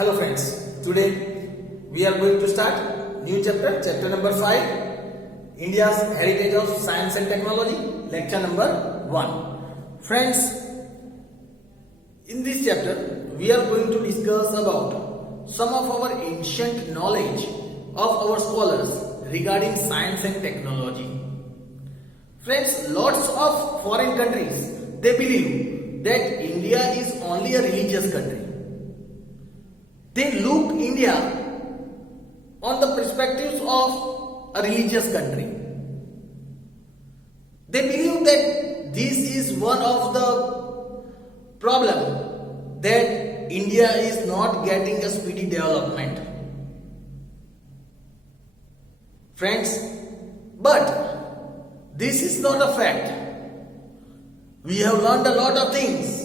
Hello friends, today we are going to start new chapter number 5, India's Heritage of Science and Technology, lecture number 1. Friends, in this chapter we are going to discuss about some of our ancient knowledge of our scholars regarding science and technology. Friends, lots of foreign countries, they believe that India is only a religious country. They look India on the perspectives of a religious country. They believe that this is one of the problem that India is not getting a speedy development. Friends, but this is not a fact. We have learned a lot of things.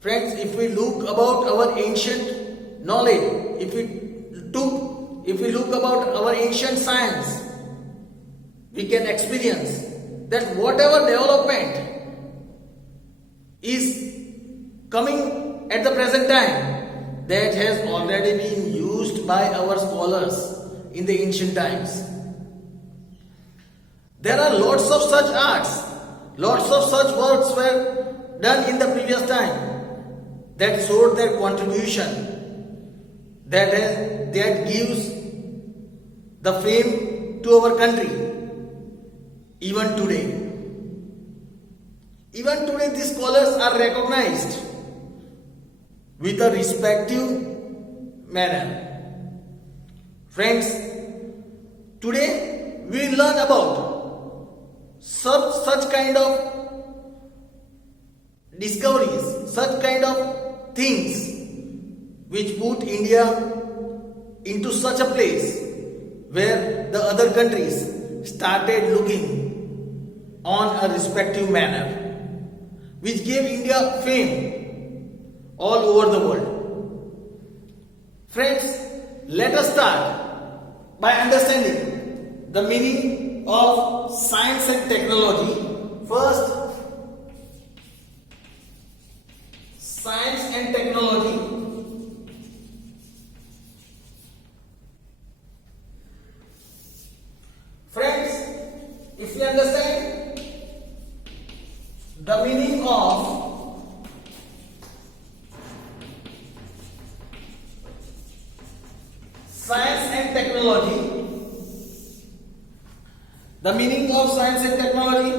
Friends, if we look about our ancient knowledge, if we look about our ancient science, we can experience that whatever development is coming at the present time, that has already been used by our scholars in the ancient times. There are lots of such arts, lots of such works were done in the previous time that showed their contribution, that gives the fame to our country even today. Even today these scholars are recognized with a respective manner. Friends, today we will learn about such kind of discoveries, such kind of things which put India into such a place where the other countries started looking on a respective manner, which gave India fame all over the world. Friends, let us start by understanding the meaning of science and technology. First, science and technology. Friends, if you understand the meaning of science and technology, the meaning of science and technology,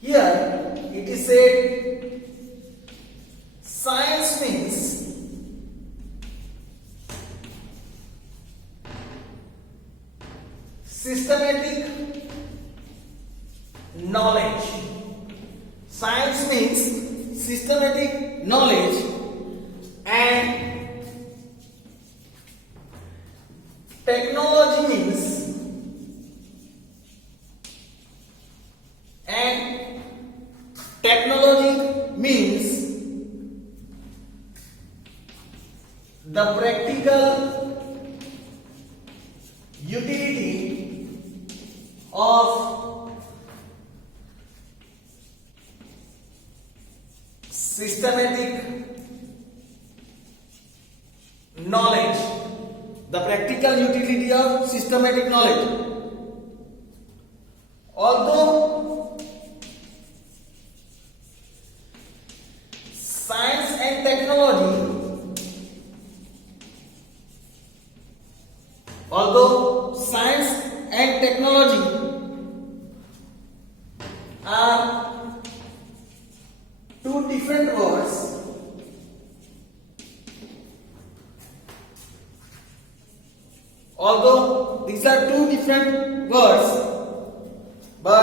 here it is said science means systematic knowledge. Science means systematic knowledge, and technology means the practical utility of systematic knowledge. The practical utility of systematic knowledge. Although science and technology are two different words, but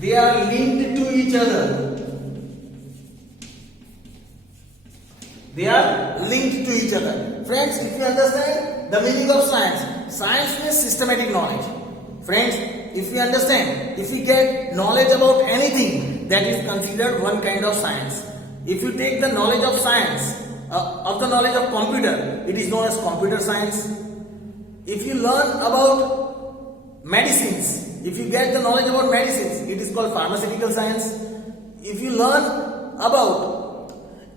they are linked to each other. They are linked to each other. Friends, if you understand the meaning of science, science means systematic knowledge. Friends, if we understand, if we get knowledge about anything, that is considered one kind of science. If you take the knowledge of science, of the knowledge of computer, it is known as computer science. If you learn about medicines, if you get the knowledge about medicines, it is called pharmaceutical science. if you learn about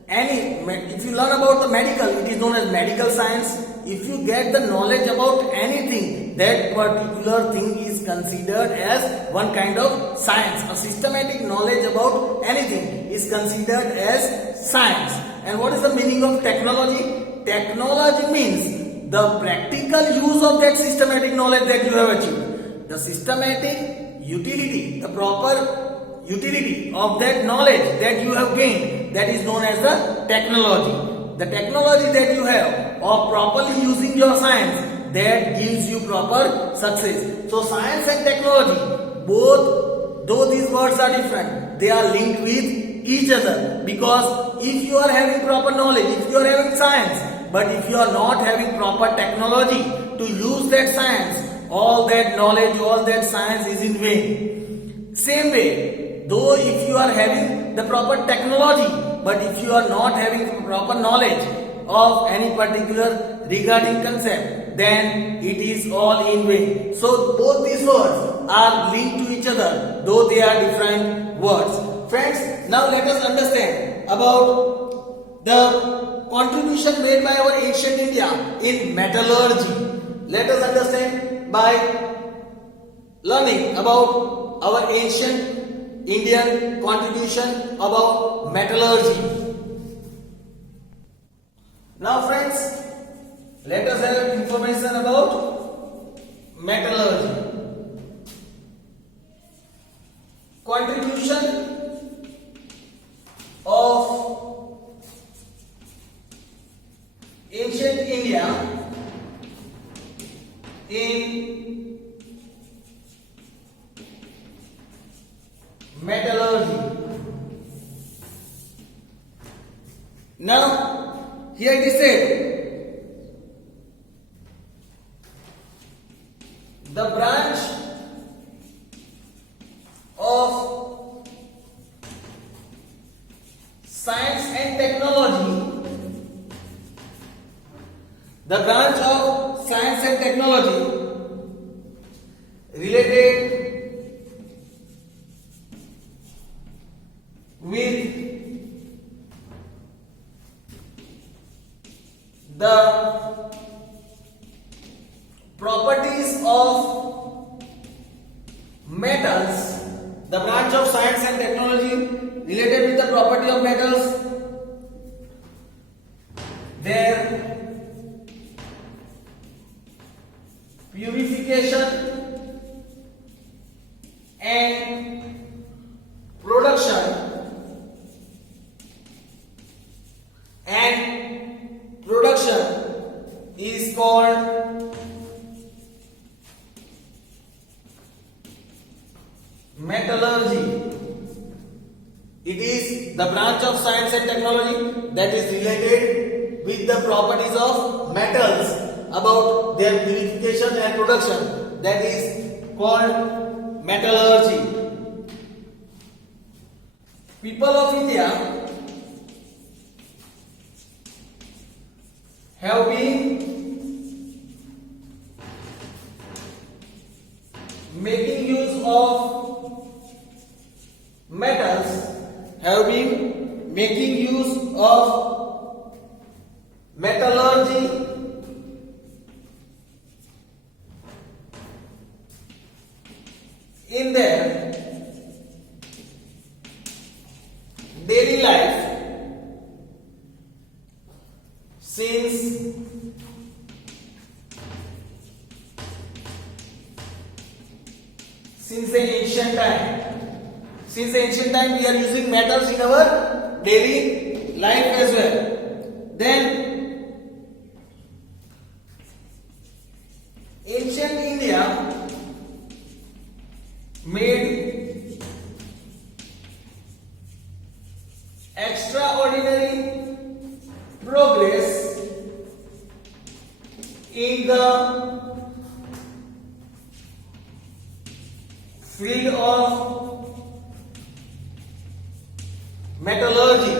if you learn about the medical, it is known as medical science. If you get the knowledge about anything, that particular thing is considered as one kind of science. A systematic knowledge about anything is considered as science. And what is the meaning of technology? Technology means the practical use of that systematic knowledge that you have achieved. The systematic utility, the proper utility of that knowledge that you have gained, that is known as the technology. The technology that you have of properly using your science, that gives you proper success. So science and technology, both, though these words are different, they are linked with each other. Because if you are having proper knowledge, if you are having science, but if you are not having proper technology to use that science, all that knowledge, all that science is in vain. Same way, though if you are having the proper technology, but if you are not having proper knowledge of any particular regarding concept, then it is all in vain. So both these words are linked to each other, though they are different words. Friends, now let us understand about the contribution made by our ancient India in metallurgy. Let us understand by learning about our ancient Indian contribution about metallurgy. Now friends, let us have information about metallurgy. Contribution of ancient India in metallurgy. Now, here it is said, the branch of science and technology, the branch of science and technology related with the properties of metals, the branch of science and technology related with the property of metals, their purification and production is called metallurgy. It is the branch of science and technology that is related with the properties of metals, about their purification and production, that is called metallurgy. People of India have been making use of metals, have been making use of metallurgy in their daily life since the ancient time. Since the ancient time, we are using metals in our daily life as well. Then ancient India made extraordinary progress in the field of metallurgy.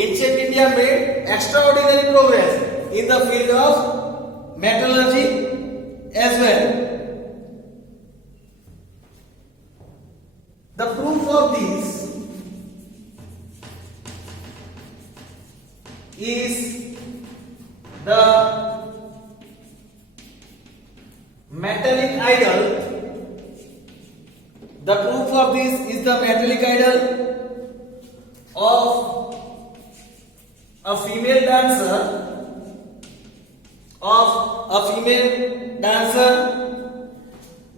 Ancient India made extraordinary progress in the field of metallurgy as well. The proof of this the metallic idol. The proof of this is the metallic idol of a female dancer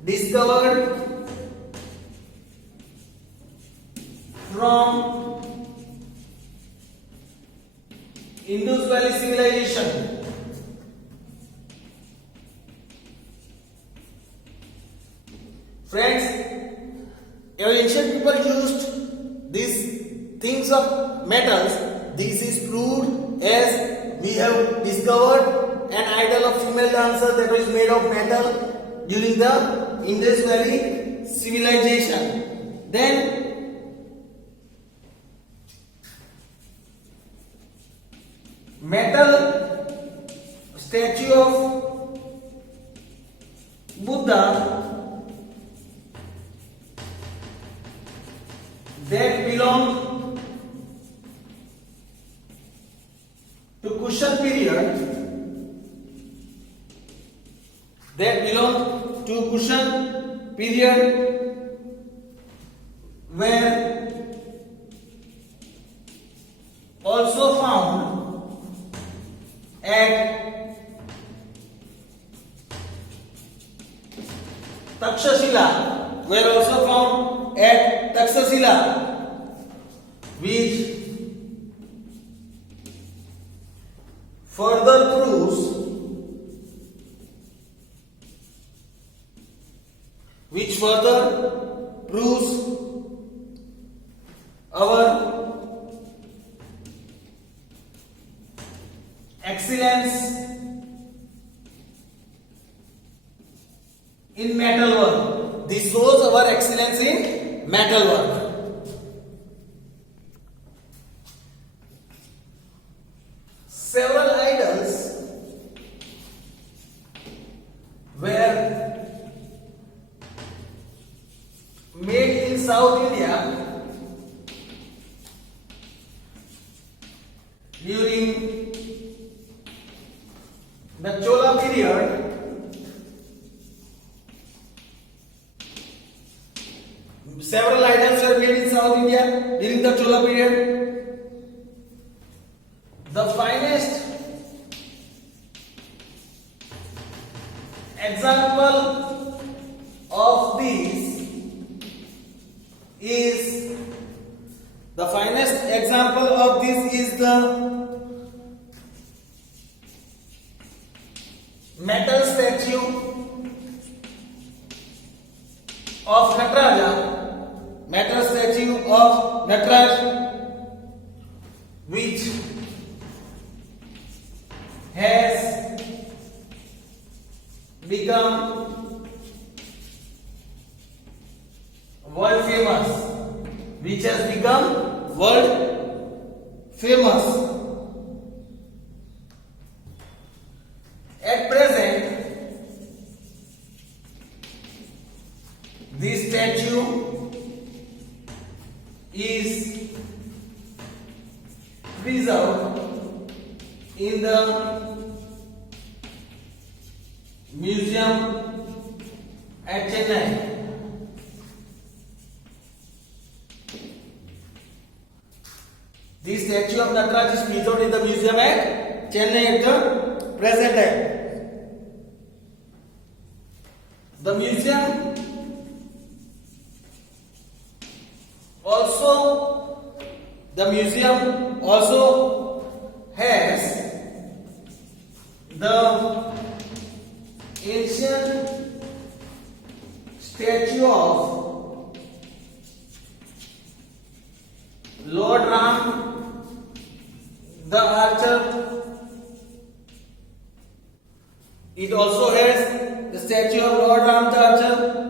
discovered from Indus Valley civilization. Friends, our ancient people used these things of metals. This is proved as we have discovered an idol of female dancer that was made of metal during the Indus Valley civilization. Then metal statue of Buddha that belong to Kushan period, were also found at Takshashila, which further proves our excellence in metal work. This shows our excellence in metal work. Several idols were made in South India during the Chola period. Several idols were made in South India during the Chola period. The finest example of this is the metal statue of Nataraj, which has become world famous. At present, this statue is preserved in the museum at Chennai. This statue of Nataraj is preserved in the museum at Chennai at the present time. The museum also has the ancient statue of Lord Ram the archer. It also has the statue of Lord Ram the archer.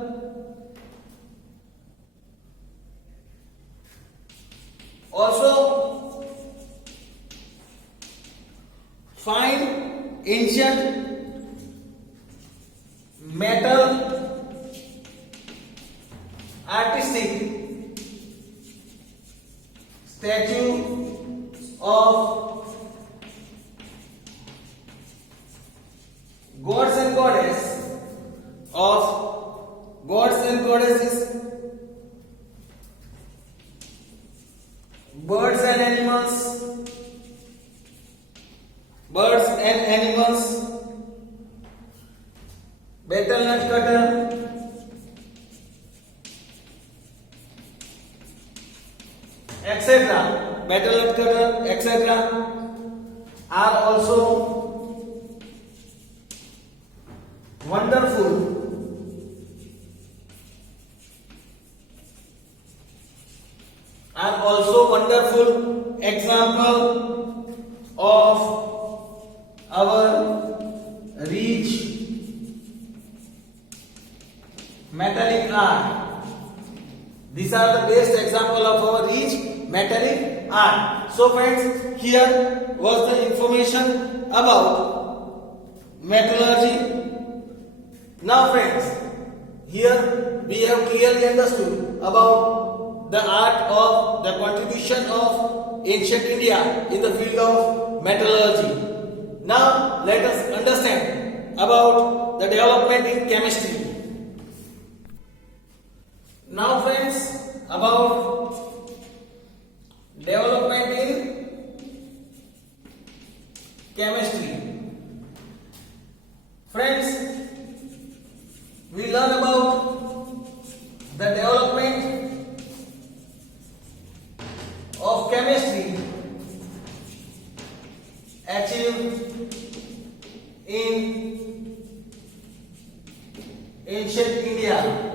Also, find ancient metal artistic statue of gods and goddesses, birds and animals, battle nut cutter, etc. are also wonderful example of our rich metallic art. These are the best example of our rich metallic art. So friends, here was the information about metallurgy. Now friends, here we have clearly understood about the art of the contribution of ancient India in the field of metallurgy. Now let us understand about the development in chemistry. Now friends, about development in chemistry. Friends, we learn about the development of chemistry achieved in ancient India.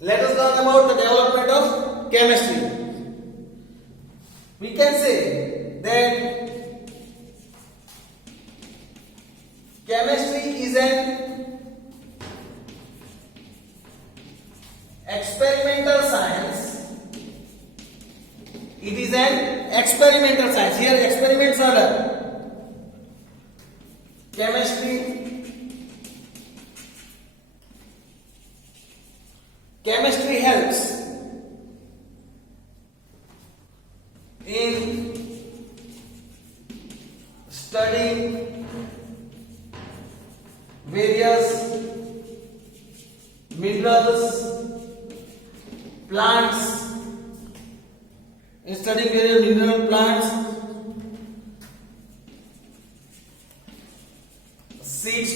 Let us learn about the development of chemistry. We can say that chemistry is an experimental science. It is an experimental science. Here experiments are done. Chemistry helps in studying various minerals, plants, seeds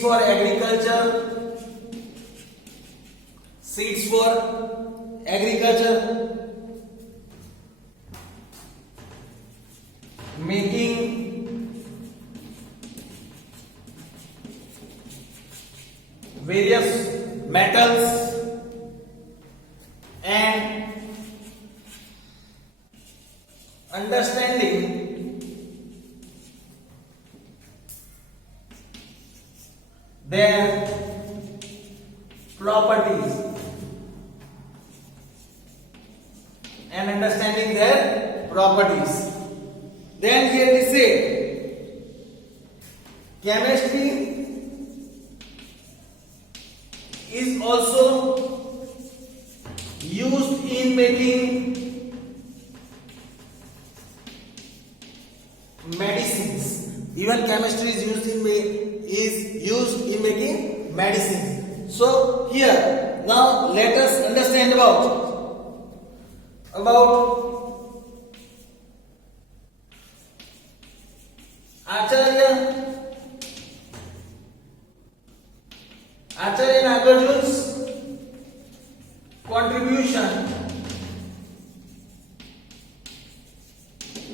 for agriculture, making various metals and understanding their properties Then here we say chemistry is also used in making medicines. Even chemistry is used in making medicines. So here now let us understand about Acharya Nagarjuna's contribution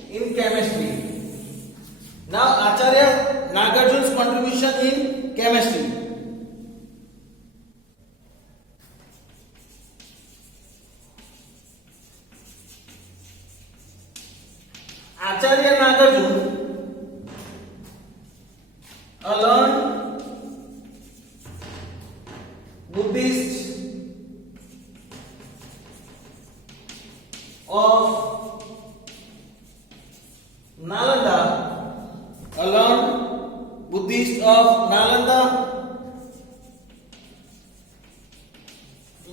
in chemistry. Now Acharya Nagarjuna's contribution in chemistry. Acharya Nagarjuna, a learned Buddhist of Nalanda,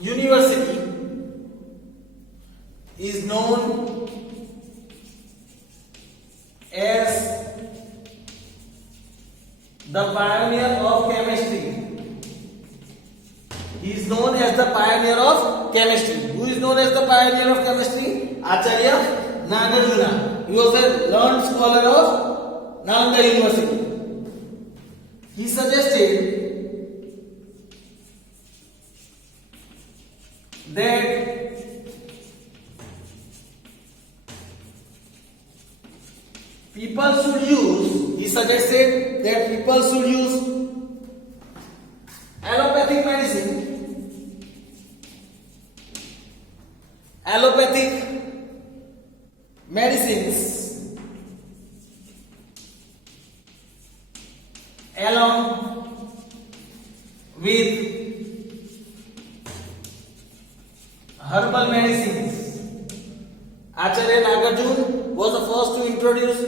University, is known as the pioneer of chemistry. He is known as the pioneer of chemistry. Who is known as the pioneer of chemistry? Acharya Nagarjuna. He was a learned scholar of Nalanda University. He suggested that people should use allopathic medicines along with herbal medicines. Acharya Nagarjuna was the first to introduce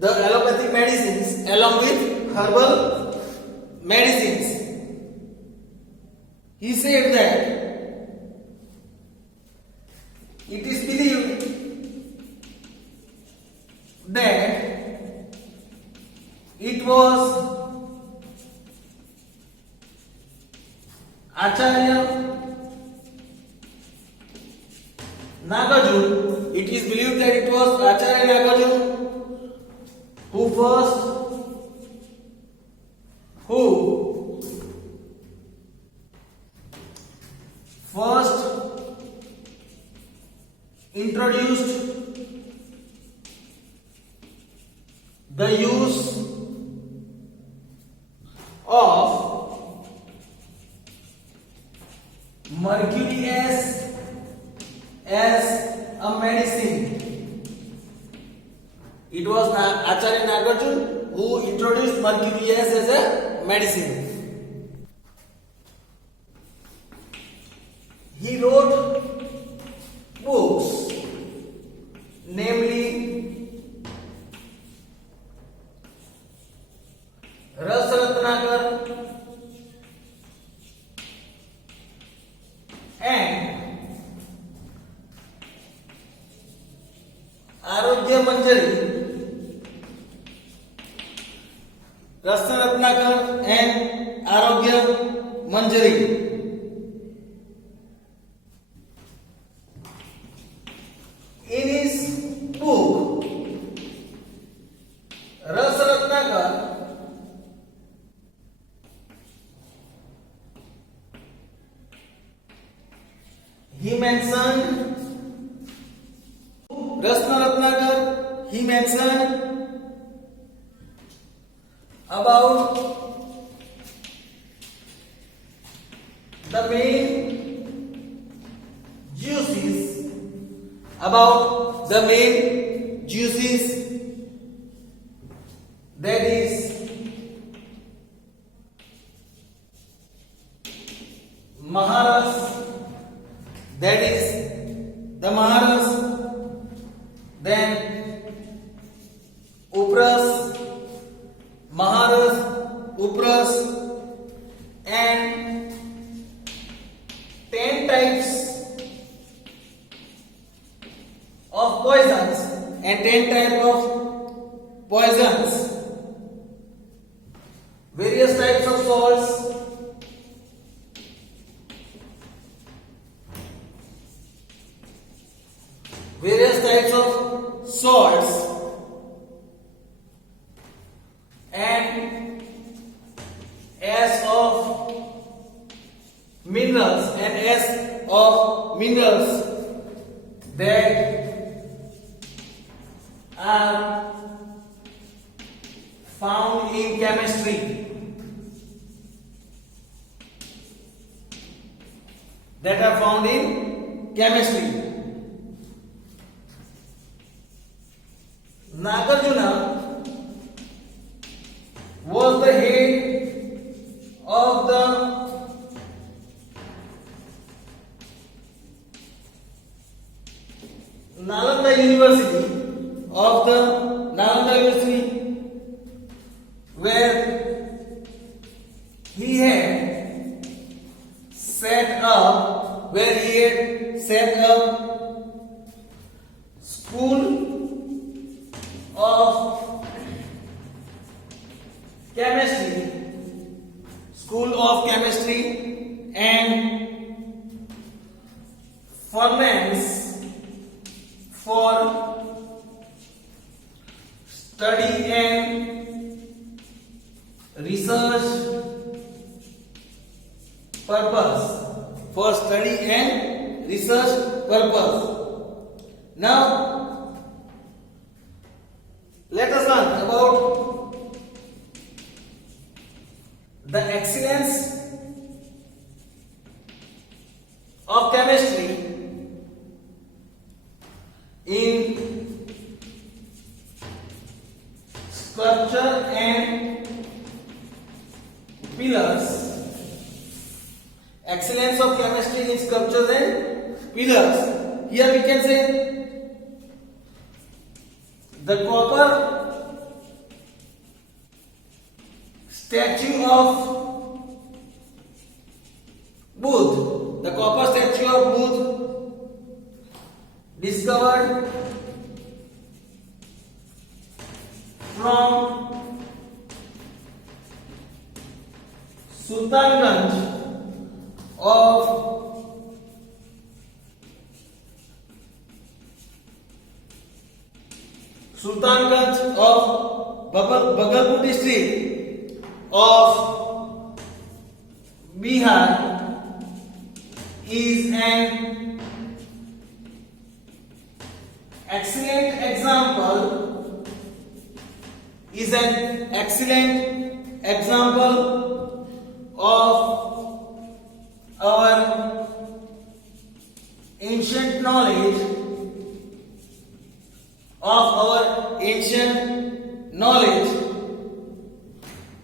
the allopathic medicines along with herbal medicines. He said that it is believed that it was Acharya Nagarjuna. It is believed that it was Acharya Nagarjuna who first introduced the use of mercury as a medicine. It was Acharya Nagarjuna who introduced mercury as a medicine. He wrote books, namely Ras Ratnakar and Arogya Manjari. Ras Ratnakar and Arogya Manjari. In his book Ras Ratnakar, he mentioned about the main juices, that is Maharas, then Upras, and 10 types of poisons, various types of salts, and S of minerals that are found in chemistry. Nagarjuna was the head of the Nalanda University, where he had set up furnace for study and research purpose. For study and research purpose. Now, let us learn about the excellence of chemistry in sculpture and pillars. Excellence of chemistry in sculptures and pillars. Here we can say the copper statue of Buddha. The copper statue of Buddha discovered from Sultanganj of Bhagalpur district of Bihar is an excellent example of our ancient knowledge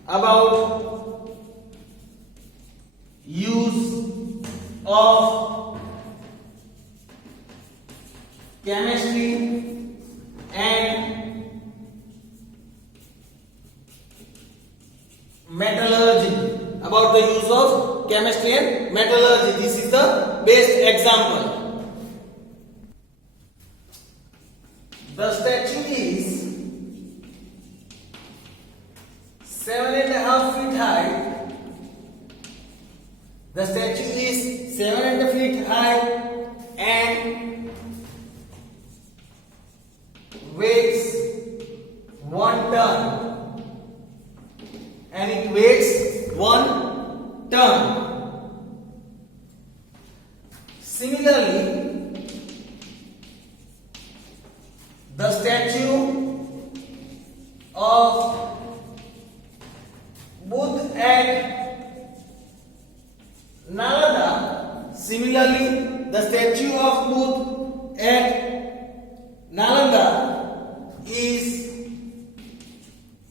about use of chemistry and metallurgy. About the use of chemistry and metallurgy. This is the best example. The statue is 7.5 feet high. The statue is 7.5 feet high and weighs 1 ton. And it weighs 1 ton. Similarly, the statue of Buddha at Nalanda, is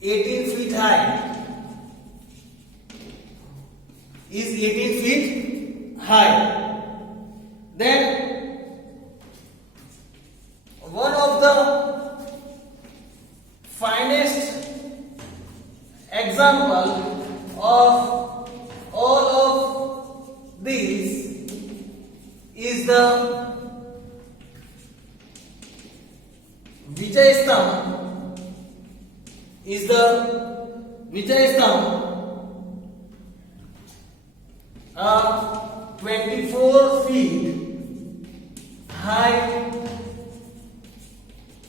18 feet high. Then one of the finest example of all of these is the Vijay Stamp, a 24 feet high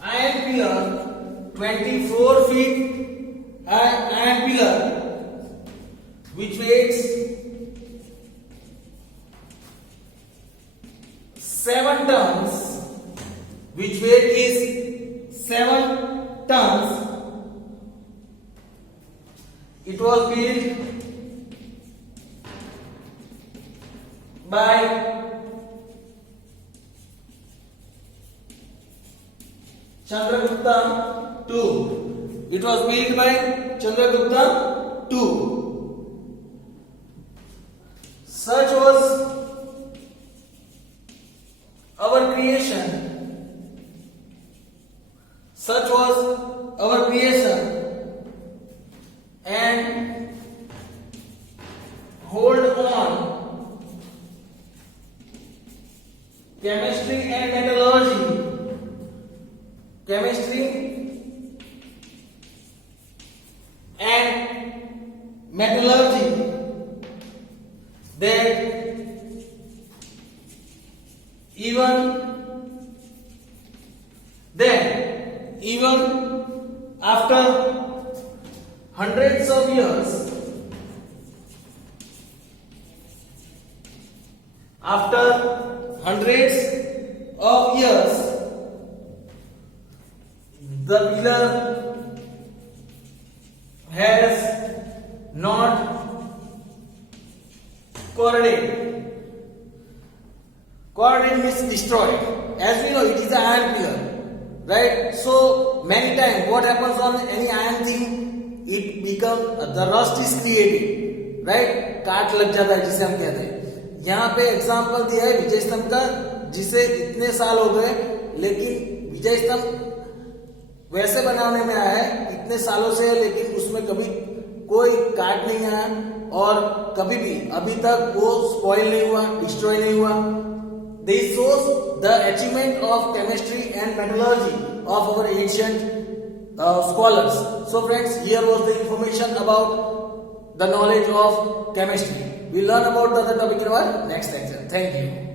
iron pillar, 24 feet high iron pillar, which weighs 7 tons, which weight is 7 tons. It was built by Chandragupta II. It was built by Chandragupta II. Such was our creation. And hold on. Chemistry and metallurgy that even after hundreds of years, the pillar has not corroded. Corroded means destroyed. As we know, it is an iron pillar, right? So many times, what happens on any iron thing? It become the rust is created, right? काट लग जाता है जिसे हम कहते हैं. यहाँ पे एग्जाम्पल दिया है विजय स्तंभ का, जिसे इतने साल हो गए, लेकिन विजय स्तंभ वैसे बनाने में आया है इतने सालों से, लेकिन उसमें कभी कोई काट नहीं आया और कभी भी अभी तक वो स्पॉइल नहीं हुआ, डिस्ट्रॉय नहीं हुआ. This shows the achievement of chemistry and metallurgy of our ancient scholars. So friends, here was the information about the knowledge of chemistry. We learn about the other topic in our next lecture. Thank you.